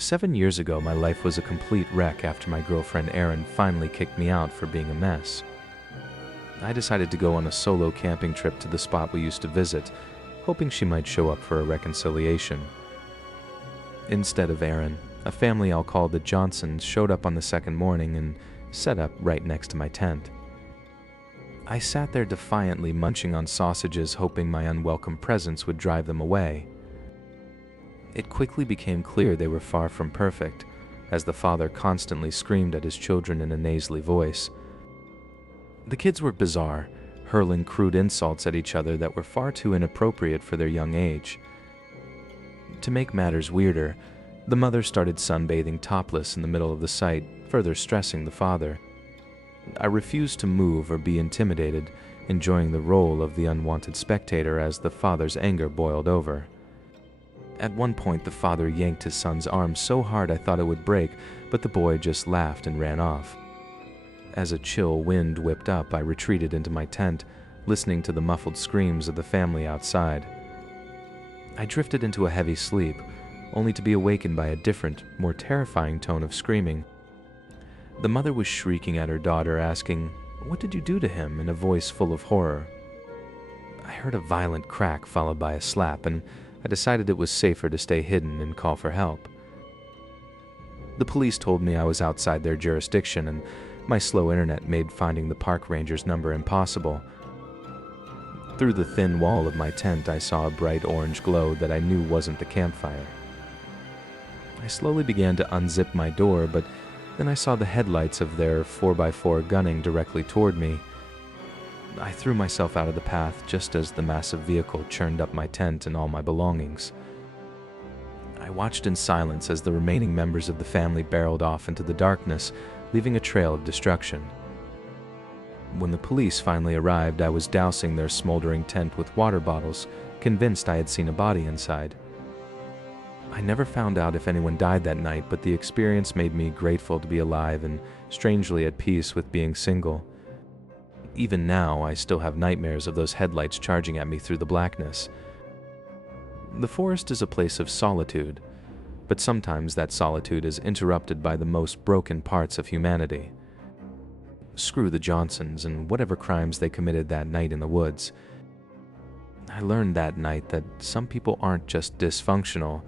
7 years ago, my life was a complete wreck after my girlfriend Erin finally kicked me out for being a mess. I decided to go on a solo camping trip to the spot we used to visit, hoping she might show up for a reconciliation. Instead of Erin, a family I'll call the Johnsons showed up on the second morning and set up right next to my tent. I sat there defiantly munching on sausages, hoping my unwelcome presence would drive them away. It quickly became clear they were far from perfect, as the father constantly screamed at his children in a nasally voice. The kids were bizarre, hurling crude insults at each other that were far too inappropriate for their young age. To make matters weirder, the mother started sunbathing topless in the middle of the site, further stressing the father. I refused to move or be intimidated, enjoying the role of the unwanted spectator as the father's anger boiled over. At one point, the father yanked his son's arm so hard I thought it would break, but the boy just laughed and ran off. As a chill wind whipped up, I retreated into my tent, listening to the muffled screams of the family outside. I drifted into a heavy sleep, only to be awakened by a different, more terrifying tone of screaming. The mother was shrieking at her daughter, asking, "What did you do to him?" in a voice full of horror. I heard a violent crack followed by a slap, and I decided it was safer to stay hidden and call for help. The police told me I was outside their jurisdiction, and my slow internet made finding the park ranger's number impossible. Through the thin wall of my tent, I saw a bright orange glow that I knew wasn't the campfire. I slowly began to unzip my door, but then I saw the headlights of their 4x4 gunning directly toward me. I threw myself out of the path just as the massive vehicle churned up my tent and all my belongings. I watched in silence as the remaining members of the family barreled off into the darkness, leaving a trail of destruction. When the police finally arrived, I was dousing their smoldering tent with water bottles, convinced I had seen a body inside. I never found out if anyone died that night, but the experience made me grateful to be alive and strangely at peace with being single. Even now, I still have nightmares of those headlights charging at me through the blackness. The forest is a place of solitude, but sometimes that solitude is interrupted by the most broken parts of humanity. Screw the Johnsons and whatever crimes they committed that night in the woods. I learned that night that some people aren't just dysfunctional,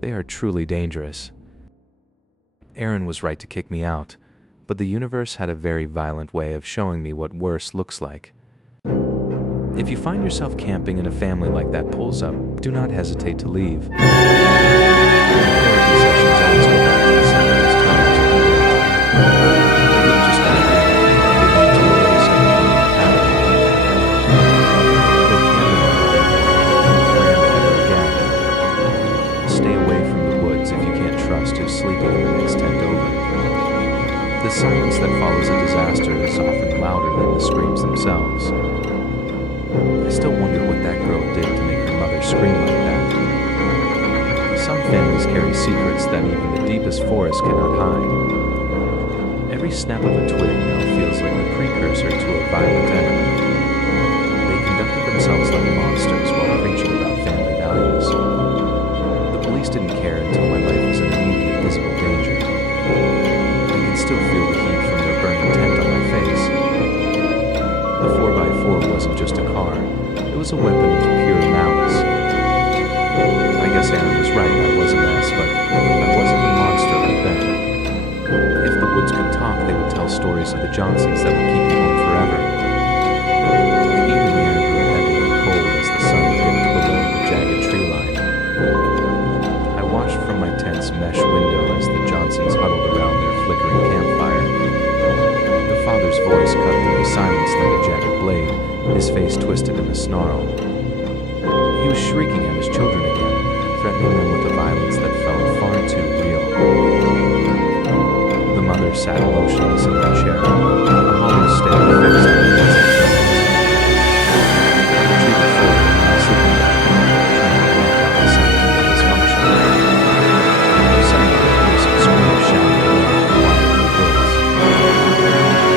they are truly dangerous. Erin was right to kick me out, but the universe had a very violent way of showing me what worse looks like. If you find yourself camping and a family like that pulls up, do not hesitate to leave. Therapy sessions always go back to the same as times. They didn't just want to leave, they wanted to erase everything that happened. They can't ever again. Stay away from the woods if you can't trust who's sleeping in the next tent over. The silence that follows a disaster is often louder than the screams themselves. I still wonder what that girl did to make her mother scream like that. Some families carry secrets that even the deepest forest cannot hide. Every snap of a twig now feels like the precursor to a violent end. They conducted themselves like monsters while preaching about family values. The police didn't care until my life was in immediate visible danger. I can still feel the heat from their burning tent on my face. The 4x4 wasn't just a car, it was a weapon of pure malice. I guess Erin was right, I was a mess, but I wasn't a monster like them. If the woods could talk, they would tell stories of the Johnsons that would keep me home forever. The evening air grew heavy and cold as the sun dipped below the jagged tree line. I watched from my tent's mesh window as the Johnsons huddled around their flickering campfire. The father's voice cut through the silence like a jagged blade, his face twisted in a snarl. He was shrieking at his children again, threatening them with a violence that felt far too real. The mother sat motionless in her chair, a hollow stare fixed on the distant heavens. I retreated forward, sleeping back, trying to block out the sounds of the dysfunction. Suddenly, there was some scream shouting around the wide in the woods.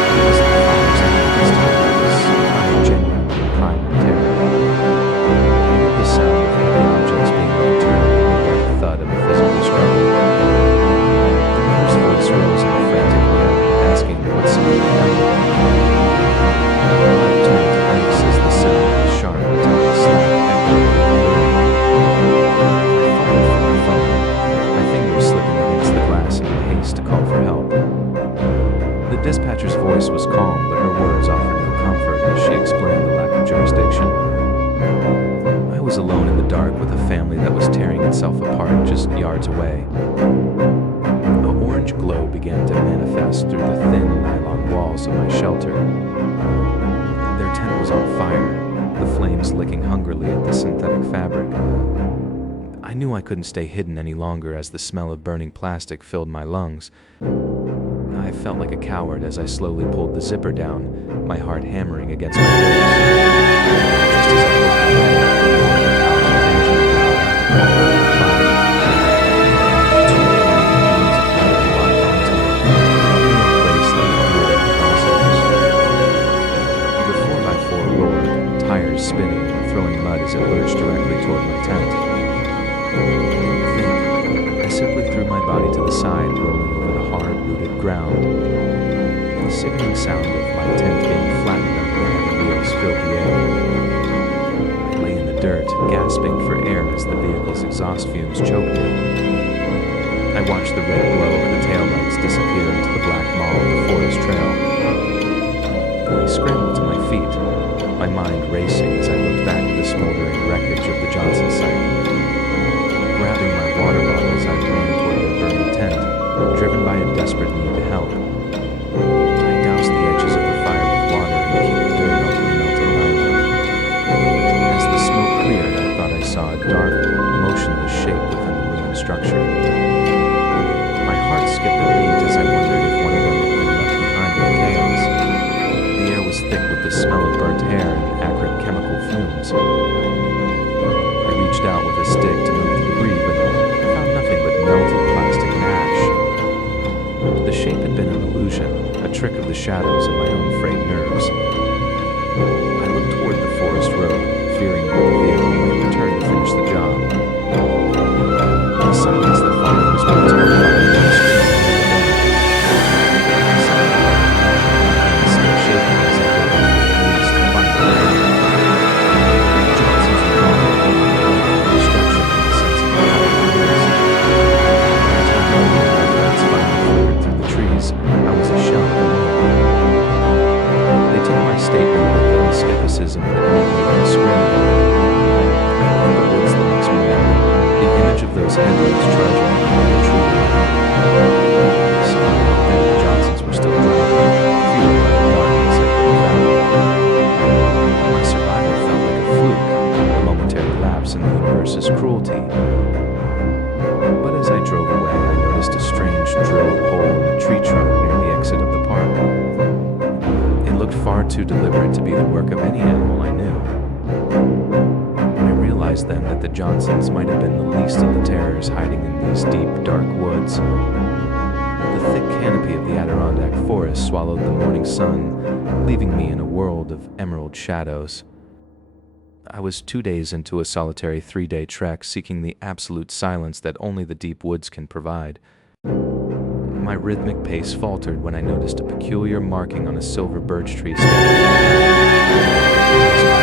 It was the father's hand this time. It was genuine, primal terror. I heard the sound of heavy objects being overturned and the thud of a physical struggle. alone in the dark with a family that was tearing itself apart just yards away. An orange glow began to manifest through the thin nylon walls of my shelter. Their tent was on fire, the flames licking hungrily at the synthetic fabric. I knew I couldn't stay hidden any longer as the smell of burning plastic filled my lungs. I felt like a coward as I slowly pulled the zipper down, my heart hammering against my ribs. Just as I pulled my head out, the 4x4 roared, tires spinning and throwing mud as it lurched directly toward my tent. I didn't think. I simply threw my body to the side, rolling over the hard-rooted ground. The sickening sound of my tent being flattened under the heavy wheels filled the air. I lay in the dirt, gasping for air as the vehicle's exhaust fumes choked me. I watched the red glow of the taillights disappear into the black maw of the forest trail. I scrambled to my feet, my mind racing as I looked back at the smoldering wreckage of the Johnson site. Grabbing my water bottles, I ran toward their burning tent, driven by a desperate need to help. I doused the edges of the fire with water and kicked the dirt off the melting nylon. As the smoke cleared, I thought I saw a dark, motionless shape within the ruined structure. My heart skipped a beat as I wondered if one of them had been left behind in the chaos. The air was thick with the smell of burnt hair and acrid chemical fumes. I reached out with a stick to move the debris, but found nothing but melted plastic and ash. The shape had been an illusion, a trick of the shadows and my own frayed nerves. I looked toward the forest road, fearing that the vehicle might return to finish the job. The silence that followed was more terrifying than the scream of the wind. My hands still shaking as I waited for the police to find the area. The Johnsons were gone, the destruction and the sense of power and peace. As the glowing red lights finally flickered through the trees, I was a shell of the moon. They took my statement with the skepticism that made me want to scream. I left the woods the next morning, the image of those headlights charging me like a true. Somehow then the Johnsons were still driving, fueled by the darkness I couldn't fathom. My survival felt like a fluke, a momentary lapse in the universe's cruelty. But as I drove away, I noticed a strange drilled hole in a tree trunk near the exit of the park. It looked far too deliberate to be the work of any animal I knew. I realized then that the Johnsons might have been the least of the terrors hiding in these deep, dark woods. The thick canopy of the Adirondack forest swallowed the morning sun, leaving me in a world of emerald shadows. I was 2 days into a solitary 3-day trek seeking the absolute silence that only the deep woods can provide. My rhythmic pace faltered when I noticed a peculiar marking on a silver birch tree stand.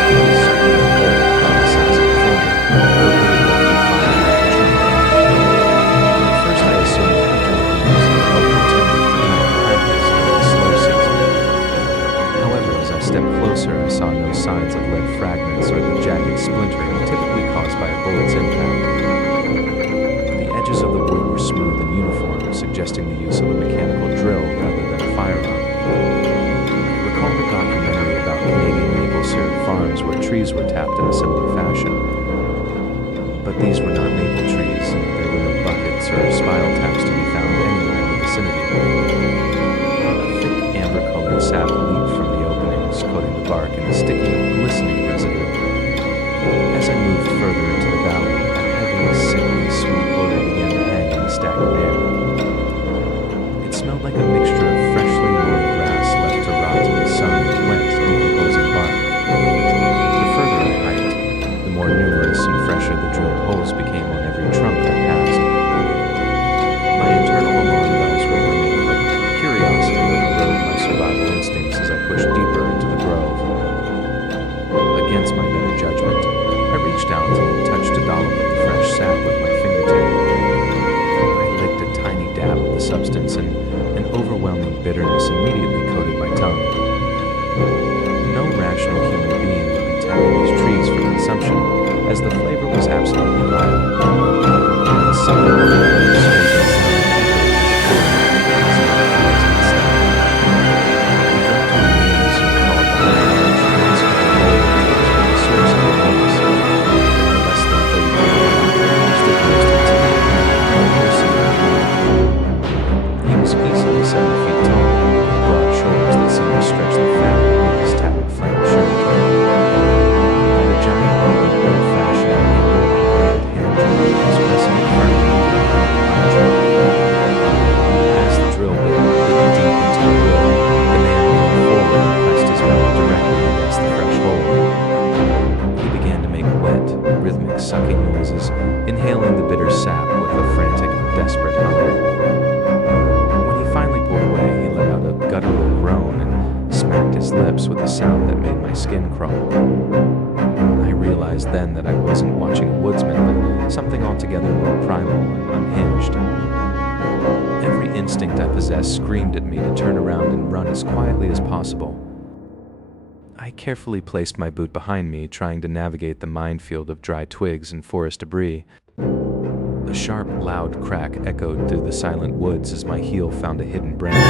It was a circular hole about the size of a finger, located roughly 5 feet up the trunk. At first I assumed the hunter would be using the local timber for giant practice during the slow season. However, as I stepped closer, I saw no signs of lead fragments or the jagged splintering typically caused by a bullet's impact. The edges of the wood were smooth and uniform, suggesting the use of a mechanical drill rather than a firearm. I recalled a documentary about Canadian maple syrup farms where trees were tapped in a similar fashion. But these were not maple trees, and there were no buckets or spile taps to be found anywhere in the vicinity. A thick amber-colored sap leaked from the openings, coating the bark in a sticky, glistening residue. As I moved further into the valley, a heavy, sickly, sweet odor began to hang in the stagnant air. It smelled like a mixture of freshly mown grass left to rot in the sun and wet, decomposing bark. The further I hiked, the more numerous and fresher the drilled holes became on every trunk I passed. My internal alarm bells were ringing, but curiosity overrode my survival instincts as I pushed deeper into the grove. Against my better judgment, I reached out and touched a dollop of the fresh sap with my fingertip. I licked a tiny dab of the substance, and an overwhelming bitterness immediately coated my tongue. No rational human being would be tapping these trees for consumption, as as the flavor was absolutely vile. Suddenly, the scraping sound sucking noises, inhaling the bitter sap with a frantic, desperate hunger. When he finally pulled away, he let out a guttural groan and smacked his lips with a sound that made my skin crawl. I realized then that I wasn't watching a woodsman, but something altogether more primal and unhinged. Every instinct I possessed screamed at me to turn around and run as quietly as possible. I carefully placed my boot behind me, trying to navigate the minefield of dry twigs and forest debris. A sharp, loud crack echoed through the silent woods as my heel found a hidden branch. The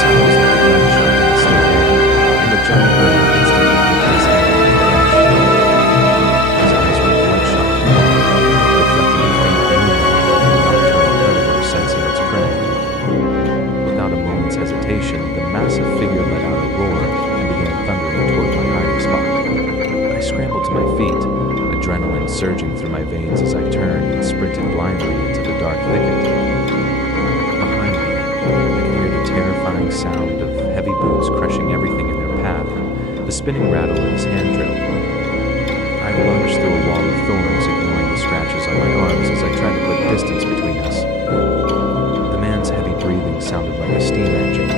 sound was like a gunshot in the still air, and the giant man instantly moved his head in the direction. His eyes were bloodshot and wide, reflecting the faint moonlight like a nocturnal predator sensing its prey. Without a moment's hesitation, the massive figure let out a roar and began thundering toward my hiding spot. I scrambled to my feet, adrenaline surging through my veins as I turned and sprinted blindly into the dark thicket. Behind me, I could hear the terrifying sound of heavy boots crushing everything in their path and the spinning rattle of his hand drill. I lunged through a wall of thorns, ignoring the scratches on my arms as I tried to put distance between us. The man's heavy breathing sounded like a steam engine,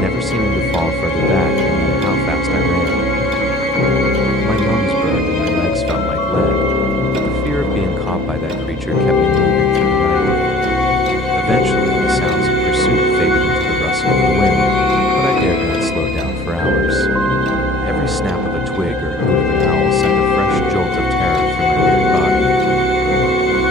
never seeming to fall further back no matter how fast I ran. My lungs burned and my legs felt like lead, but the fear of being caught by that creature kept me moving through the night. Eventually, the sounds of pursuit faded into the rustle of the wind, but I dared not slow down for hours. Every snap of a twig or hoot of an owl sent a fresh jolt of terror through my weary body.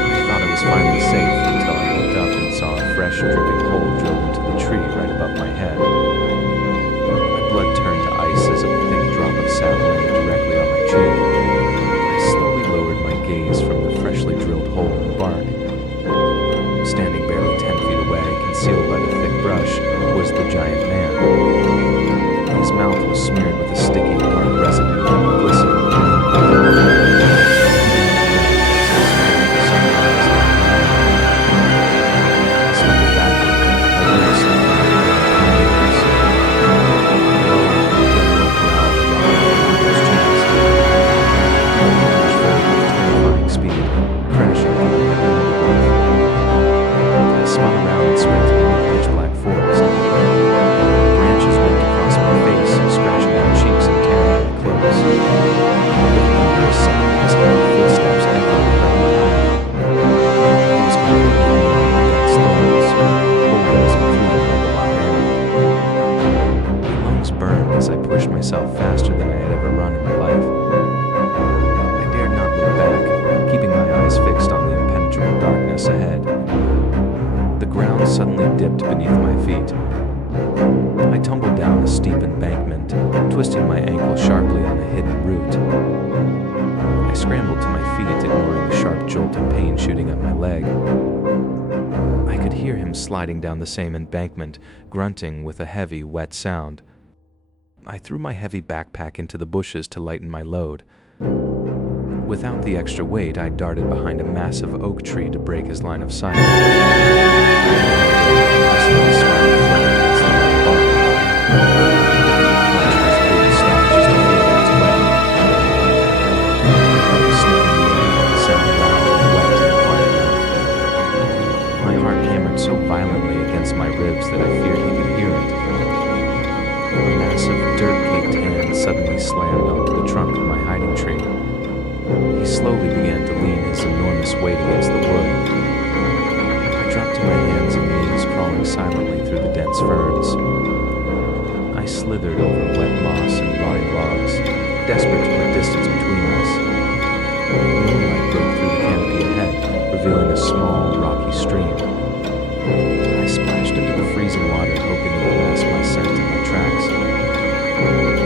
I thought I was finally safe until I looked up and saw a fresh, dripping hole drilled into the tree right above my head. My blood turned to ice as a thick drop of sap landed directly on my cheek. I slowly lowered my gaze from the freshly drilled hole in the bark. Standing barely 10 feet away, concealed by the thick brush, was the giant man. His mouth was smeared with a sticky, dark residue that glistened. As I pushed myself faster than I had ever run in my life. I dared not look back, keeping my eyes fixed on the impenetrable darkness ahead. The ground suddenly dipped beneath my feet. I tumbled down a steep embankment, twisting my ankle sharply on a hidden root. I scrambled to my feet, ignoring the sharp jolt of pain shooting up my leg. I could hear him sliding down the same embankment, grunting with a heavy, wet sound. I threw my heavy backpack into the bushes to lighten my load. Without the extra weight, I darted behind a massive oak tree to break his line of sight. My heart hammered so violently against my ribs that I feared he could hear it. A massive, dirt-caked hand suddenly slammed onto the trunk of my hiding tree. He slowly began to lean his enormous weight against the wood. I dropped to my hands and knees, crawling silently through the dense ferns. I slithered over wet moss and rotting logs, desperate to put distance between between us. Moonlight broke through the canopy ahead, revealing a small, rocky stream. I splashed into the freezing water, hoping it would mask my scent and my tracks.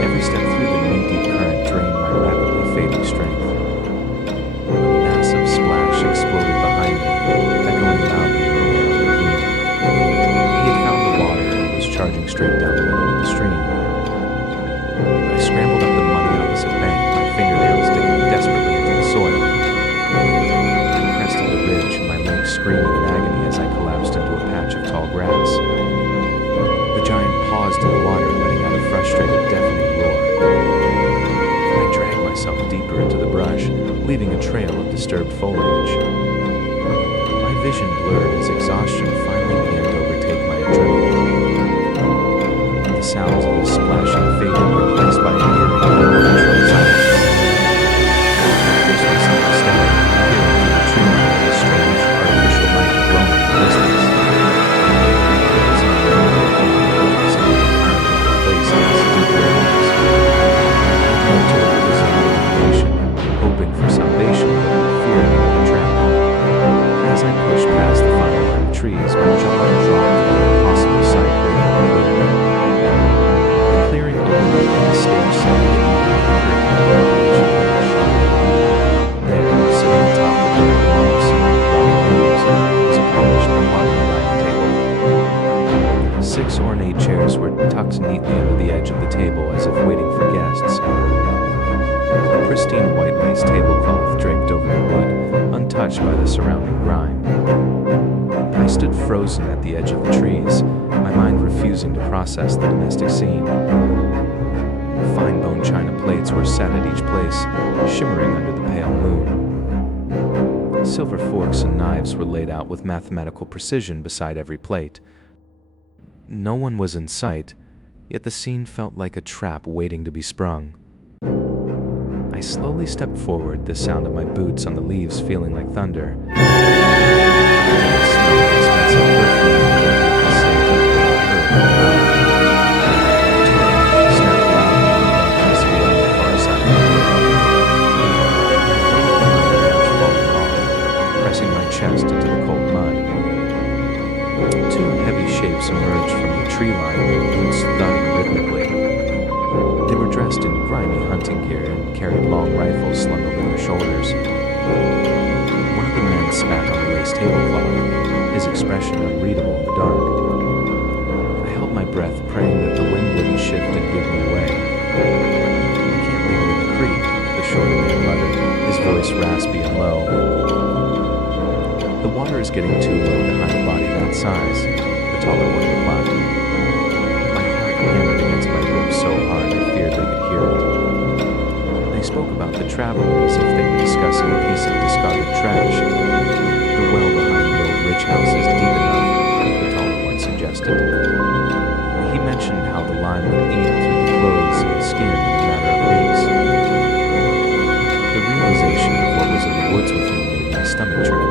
Every step through the knee-deep current drained my rapidly fading strength. A massive splash exploded behind me, echoing loudly in the narrow ravine. He had found the water and was charging straight down the middle of the stream. I scrambled up the muddy opposite bank, my fingernails digging desperately into the soil. I crested the ridge, my legs screaming in agony as I collapsed into a patch of tall grass. The giant paused in the water, letting out a frustrated, deafening roar. I dragged myself deeper into the brush, leaving a trail of disturbed foliage. My vision blurred as exhaustion finally began to overtake my adrenaline. The sounds of the splashing faded, replaced by an eerie, unnatural silence. I forced myself to stand, peering through the tree line with a strange, artificial light glowing in the distance. It was incredible, something entirely out of place in this deep darkness. I moved toward the zone of illumination, hoping for salvation, but fearing another trap. As I pushed past the final line of trees, my jaw dropped at the impossible sight waiting to clear. The clearing opened up like a stage set hidden behind the curtain of foliage. There, sitting atop the bare moss and rotting leaves, was a polished mahogany dining table. 6 ornate chairs were tucked neatly under the edge of the table as if waiting for guests. A pristine white lace tablecloth draped over the wood, untouched by the surrounding grime. I stood frozen at the edge of the trees, my mind refusing to process the domestic scene. Fine bone china plates were set at each place, shimmering under the pale moon. Silver forks and knives were laid out with mathematical precision beside every plate. No one was in sight, yet the scene felt like a trap waiting to be sprung. I slowly stepped forward, the sound of my boots on the leaves feeling like thunder. I smelled expensive perfume and the scent of burnt earth. I snapped loudly in the darkness beyond the far side of the room. I dove behind a large fallen log, pressing my chest into the cold mud. 2 heavy shapes emerged from the tree line, their boots thudding rhythmically. They were dressed in grimy hunting gear and carried long rifles slung over their shoulders. One of the men spat on the lace tablecloth, his expression unreadable in the dark. I held my breath, praying that the wind wouldn't shift and give me away. I can't leave him in the creek, the shorter man muttered, his voice raspy and low. The water is getting too low to hide a body that size, the taller one replied. My heart hammered against my ribs so hard I feared they could hear it. They spoke about the traveler as if they were discussing a piece of discarded trash. The well behind the old ridge house is deep enough, the taller one suggested. He mentioned how the lime would eat through the clothes and skin in a matter of weeks. The realization of what was in the woods with me made my stomach churn.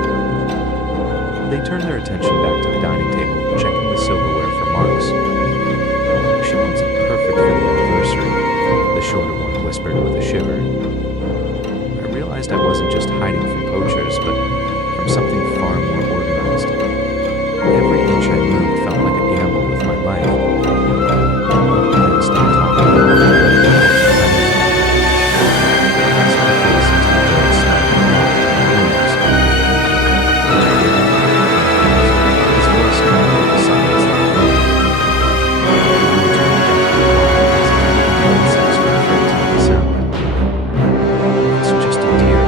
They turned their attention back to the dining table, checking the silverware for marks. She wants it perfect for the anniversary, the shorter one whispered with a shiver. I realized I wasn't just hiding from poachers, but from something far more organized. Every inch I moved felt like a gamble with my life. I had to stop talking. I saw my face into the dark smell of rooms. His voice called in the silence like a wind. The woods were deathly quiet, as if even the insects were afraid to make a sound. It's just a deer,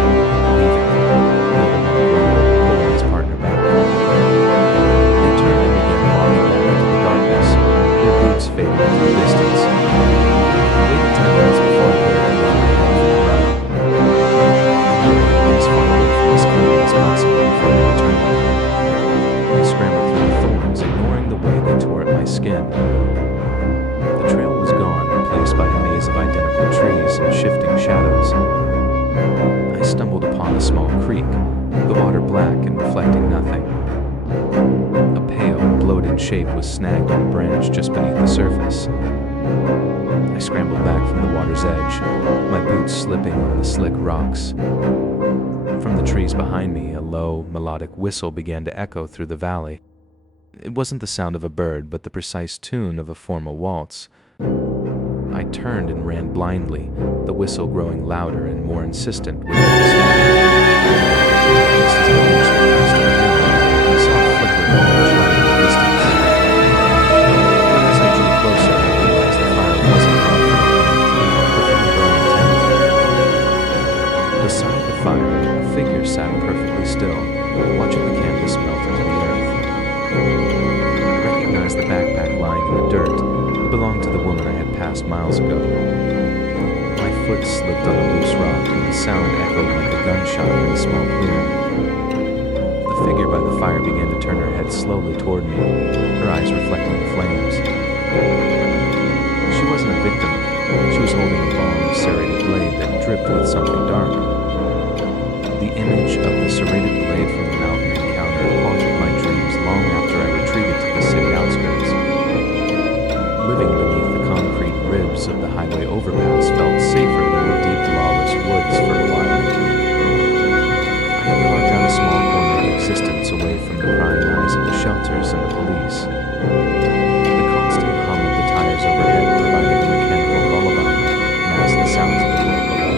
leaving, the other one grumbled, pulling his partner back. They turned and began walking back into the darkness, their boots fading into the distance. I waited 10 minutes before I dared to lift my head from the run. I knew I would be as far away from this clearing as possible before they returned. I scrambled through the thorns, ignoring the way they tore at my skin. The trail was gone, replaced by a maze of identical trees and shifting shadows. I stumbled upon a small creek, the water black and reflecting nothing. A pale, bloated shape was snagged on a branch just beneath the surface. I scrambled back from the water's edge, my boots slipping on the slick rocks. From the trees behind me, a low, melodic whistle began to echo through the valley. It wasn't the sound of a bird, but the precise tune of a formal waltz. I turned and ran blindly, the whistle growing louder and more insistent with every step. Just as I reached the crest of the hill, I saw a flicker of orange light in the distance. But as I drew closer, I realized the fire wasn't on within the burning tent. Beside the fire, a figure sat perfectly still, watching the canvas melt into the earth. I recognized the backpack lying in the dirt. It belonged to the woman I had passed miles ago. My foot slipped on a loose rock, and the sound echoed like a gunshot in a small clearing. The figure by the fire began to turn her head slowly toward me, her eyes reflecting the flames. She wasn't a victim. She was holding a long, serrated blade that dripped with something dark. The image of the serrated blade from the mountain encounter haunted my dreams long after I retreated to the city outskirts. Living beneath the concrete ribs of the highway overpass felt safer than the deep, lawless woods for a while. I had carved out a small corner of existence away from the prying eyes of the shelters and the police. The constant hum of the tires overhead provided a mechanical lullaby that masked the sounds of the world below.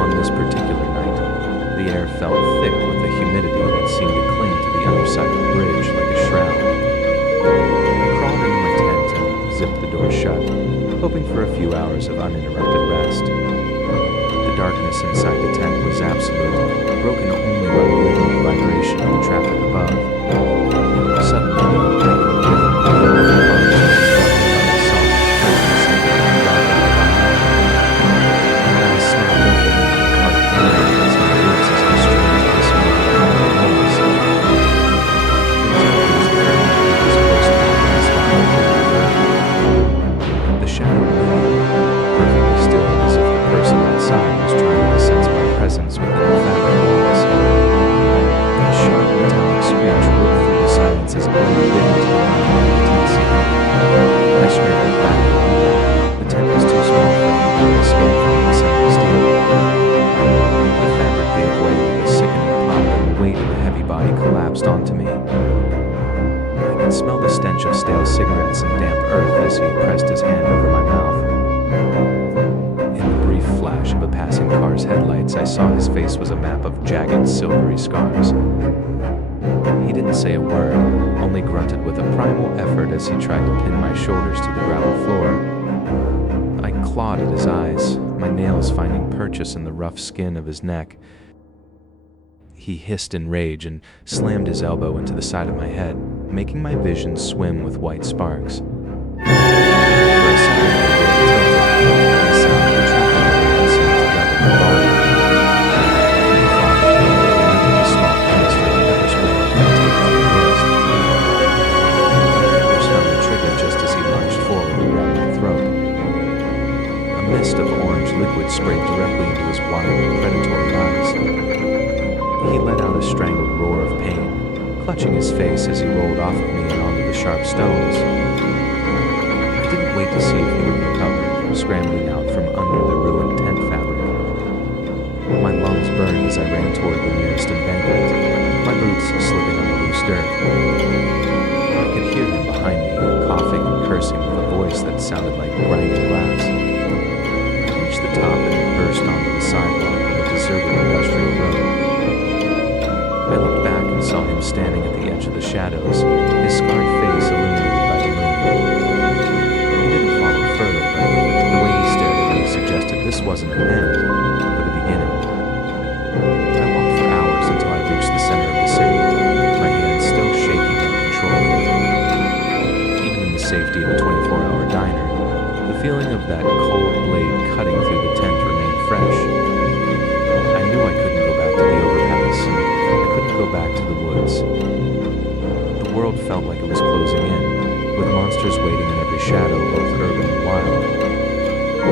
On this particular night, the air felt thick with a humidity that seemed to cling to the underside of the bridge like a shroud. I crawled into my tent and zipped the door shut, hoping for a few hours of uninterrupted rest. The darkness inside the tent was absolute, broken only by the rhythmic vibration of the traffic above. Suddenly, I could hear the soft presence of the driving behind me. My eyes snapped open, my heart pounded against my ribs as I strove to dismay the loud noise. The shadow moved, perfectly still, as if the person outside was trying to sense my presence within the fabric walls. A sharp metallic screech ripped through the silence as a blade bit into the line of the tent ceiling. I scrambled back. The tent was too small for me to escape from the inside steel. The fabric gave way with a sickening pop, and the weight of the heavy body collapsed onto me. I could smell the stench of stale cigarettes and damp earth as he pressed his hand over my mouth. In the brief flash of a passing car's headlights, I saw his face was a map of jagged, silvery scars. He didn't say a word, only grunted with a primal effort as he tried to pin my shoulders to the gravel floor. I clawed at his eyes, my nails finding purchase in the rough skin of his neck. He hissed in rage and slammed his elbow into the side of my head, making my vision swim with white sparks. For a second, the world tilted, and the sound of the traffic overhead seemed to double in volume. From afar, I remembered the small canister of pepper spray I had taken to the wrist. My fingers found the trigger just as he lunged forward to grab my throat. A mist of orange liquid sprayed directly into his wide, predatory eyes. He let out a strangled roar of pain, clutching his face as he rolled off of me and onto the sharp stones. I didn't wait to see if he would recover, scrambling out from under the ruined tent fabric. My lungs burned as I ran toward the nearest embankment, my boots slipping on the loose dirt. I could hear him behind me, coughing and cursing with a voice that sounded like grinding glass. I reached the top and burst onto the sidewalk of a deserted industrial road. I looked back and saw him standing at the edge of the shadows, his scarred face illuminated by the moon. He didn't follow further, but the way he stared at me suggested this wasn't an end, but a beginning. I walked for hours until I reached the center of the city, my hands still shaking uncontrollably. Even in the safety of a 24-hour diner, the feeling of that cold blade cutting through the tent remained fresh. I knew I couldn't go back to the overpass, and I couldn't go back to the woods. The world felt like it was closing in, with monsters waiting in every shadow, both urban and wild. I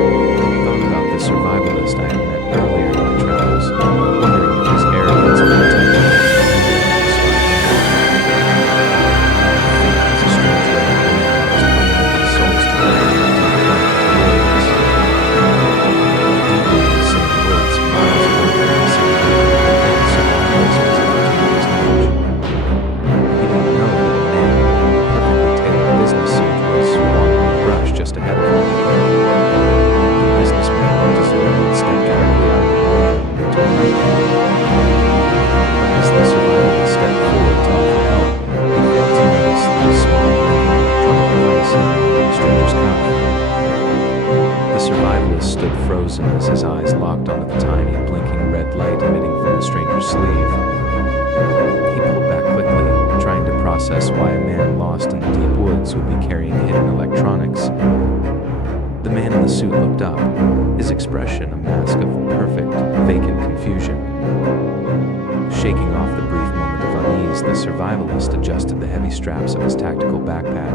thought about the survivalist I had met earlier in my travels, wondering if his arrogance would protect me. Fate was a strange way of bringing the most unlikely souls together. stranger's sleeve. He pulled back quickly, trying to process why a man lost in the deep woods would be carrying hidden electronics. The man in the suit looked up, his expression a mask of perfect, vacant confusion. Shaking off the brief moment of unease, the survivalist adjusted the heavy straps of his tactical backpack.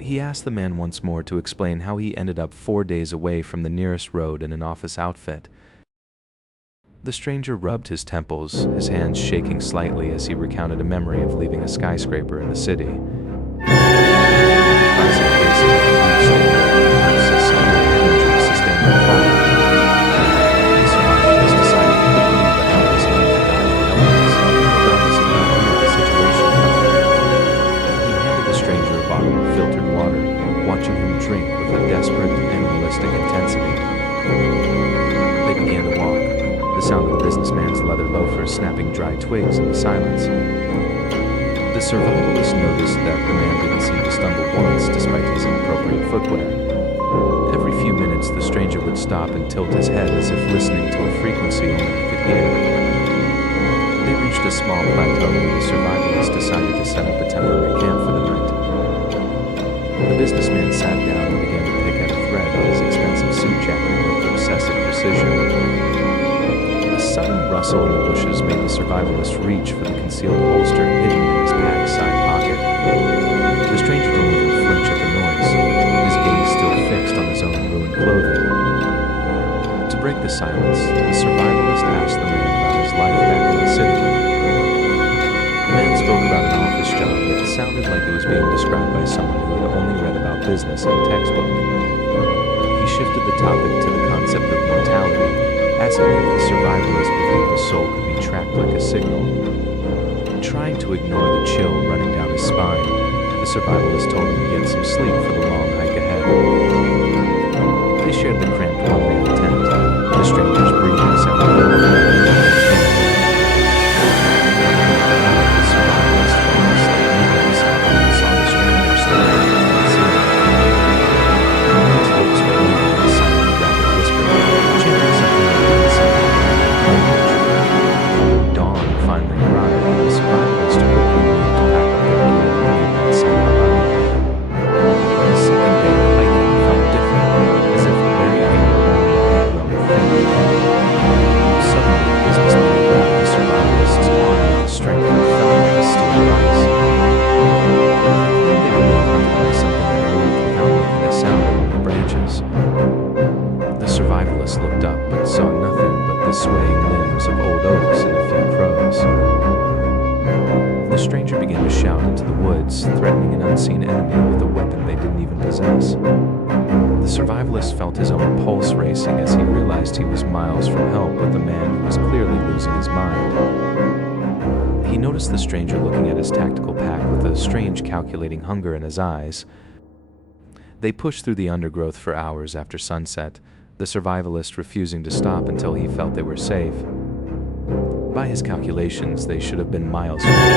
He asked the man once more to explain how he ended up 4 days away from the nearest road in an office outfit. The stranger rubbed his temples, his hands shaking slightly as he recounted a memory of leaving a skyscraper in the city. Classic case of acute statement, perhaps a severe head injury sustained in falling. The survivalist decided he couldn't believe that helpless man could die in helpless, regardless of how weird the situation felt. He handed the stranger a bottle of filtered water, watching him drink with a desperate, animalistic intensity. They began to walk, the sound of the businessman's leather loafers snapping dry twigs in the silence. The survivalist noticed that the man didn't seem to stumble once despite his inappropriate footwear. Every few minutes, the stranger would stop and tilt his head as if listening to a frequency only he could hear. They reached a small plateau where the survivalist decided to set up a temporary camp for the night. The businessman sat down and began to pick at a thread on his expensive suit jacket with obsessive precision. A sudden rustle in the bushes made the survivalist reach for the concealed holster hidden in his pack's side pocket. The stranger didn't even flinch at the noise, his gaze still fixed on his own ruined clothing. To break the silence, the survivalist asked the man about his life back in the city. The man spoke about an office job that sounded like it was being described by someone who had only read about business in a textbook. He shifted the topic to the concept of mortality, asking if the survivalist believed the soul could be tracked like a signal. Trying to ignore the chill running down his spine, the survivalist told him to get some sleep for the long hike ahead. They shared the cramped one-man tent, the stranger's breathing sounded. The survivalist fell asleep and saw the stranger staring into the ceiling. His lips were moving in a silent, rapid whisper, chanting something like this. Dawn finally arrived, and the survivalist quickly moved to pack up their gear and leave that scene behind. The second day of hiking felt different, as if the very air around them had grown thin and heavy. Suddenly, the businessman grabbed the survivalist's arm with a strength that felt like a steel vise. They were being hunted by something that moved without making a sound among the branches. The survivalist looked up but saw nothing but the swaying limbs of old oaks and a few crows. The stranger began to shout into the woods, threatening an unseen enemy with a weapon they didn't even possess. The survivalist felt his own pulse racing as he realized he was miles from help with a man who was clearly losing his mind. He noticed the stranger looking at his tactical pack with a strange calculating hunger in his eyes. They pushed through the undergrowth for hours after sunset, the survivalist refusing to stop until he felt they were safe. By his calculations, they should have been miles from the road.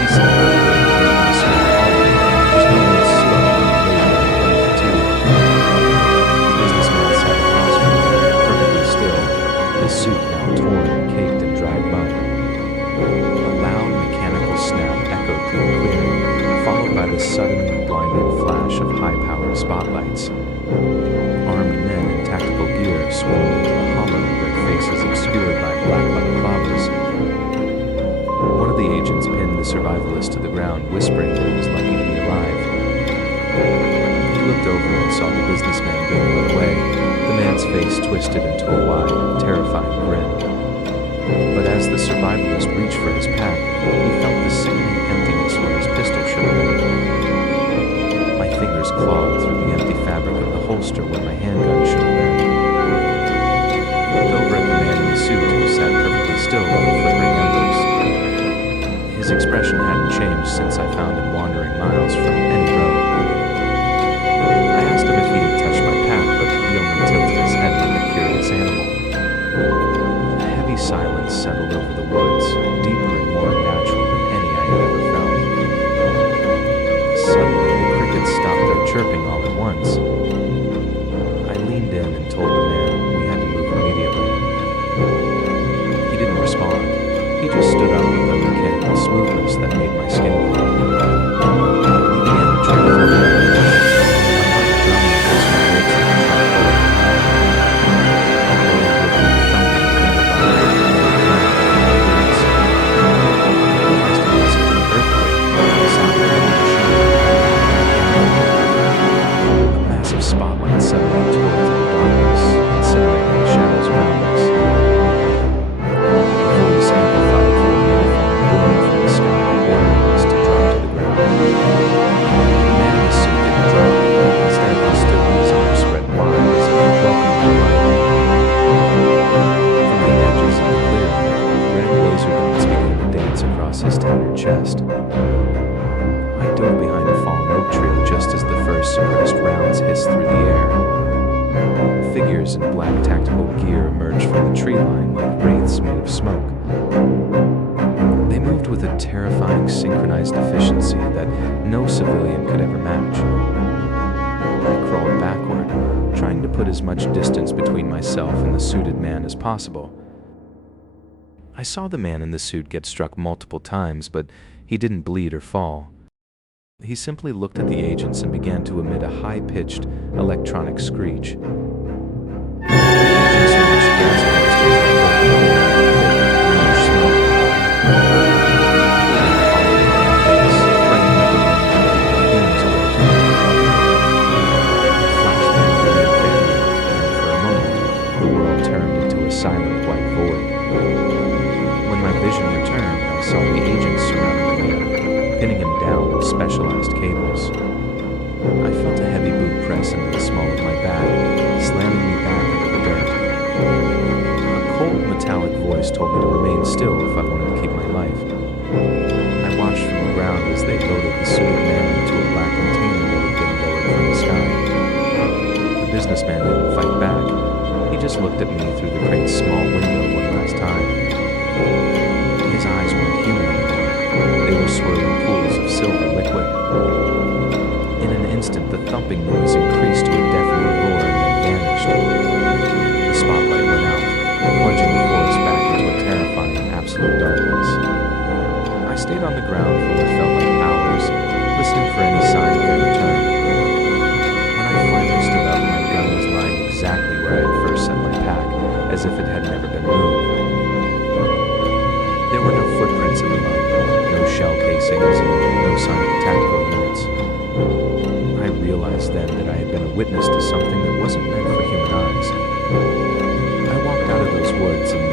He said the road came from a small hallway, his movements slow and labored and fatigued. The businessman sat across from him, perfectly still, his suit now torn and caked in dried mud. A loud mechanical snap echoed through the clearing, followed by the sudden, blinding flash of high-powered spotlights. Armed men in tactical gear swarmed into the hollow, their faces obscured by black balaclavas. One of the agents pinned the survivalist to the ground, whispering that he was lucky to be alive. He looked over and saw the businessman being led away, the man's face twisted into a wide, terrifying grin. But as the survivalist reached for his pack, he felt the sickening emptiness where his pistol should have been. My fingers clawed through the empty fabric of the holster where my handgun should have been. I looked over at the man in the suit who sat perfectly still on the flickering embers. His expression hadn't changed since I found him wandering miles from any road. I asked him if he had touched my pack, but he only tilted his head like a curious animal. A heavy silence settled over the woods, deeper and more unnatural than any I had ever felt. Suddenly, the crickets stopped their chirping all at once. I leaned in and told figures in black tactical gear emerged from the tree line like wraiths made of smoke. They moved with a terrifying synchronized efficiency that no civilian could ever match. I crawled backward, trying to put as much distance between myself and the suited man as possible. I saw the man in the suit get struck multiple times, but he didn't bleed or fall. He simply looked at the agents and began to emit a high-pitched electronic screech. The agents launched gas canisters that filled the room with bluish smoke. Fumes awoke me. A flashbang grenade buried, and for a moment, the world turned into a silent white void. When my vision returned, I saw the agents surrounding the man, pinning him down with specialized cables. I felt a heavy boot press into the small of my back, slamming me back into the dirt. A cold metallic voice told me to remain still if I wanted to keep my life. I watched from the ground as they loaded the suited man into a black container that had been lowered from the sky. The businessman didn't fight back. He just looked at me through the crate's small window one last time. His eyes weren't human anymore. They were swirling pools of silver liquid. In an instant, the thumping noise increased to a deafening roar and then vanished. The spotlight went out, plunging the forest back into a terrifying absolute darkness. I stayed on the ground for what felt like hours, listening for any sign of their return. When I finally stood up, my gun was lying exactly where I had first set my pack, as if it had never been moved. There were no footprints in the mud, no shell casings, and no sign of tactical units. I realized then that I had been a witness to something that wasn't meant for human eyes. I walked out of those woods and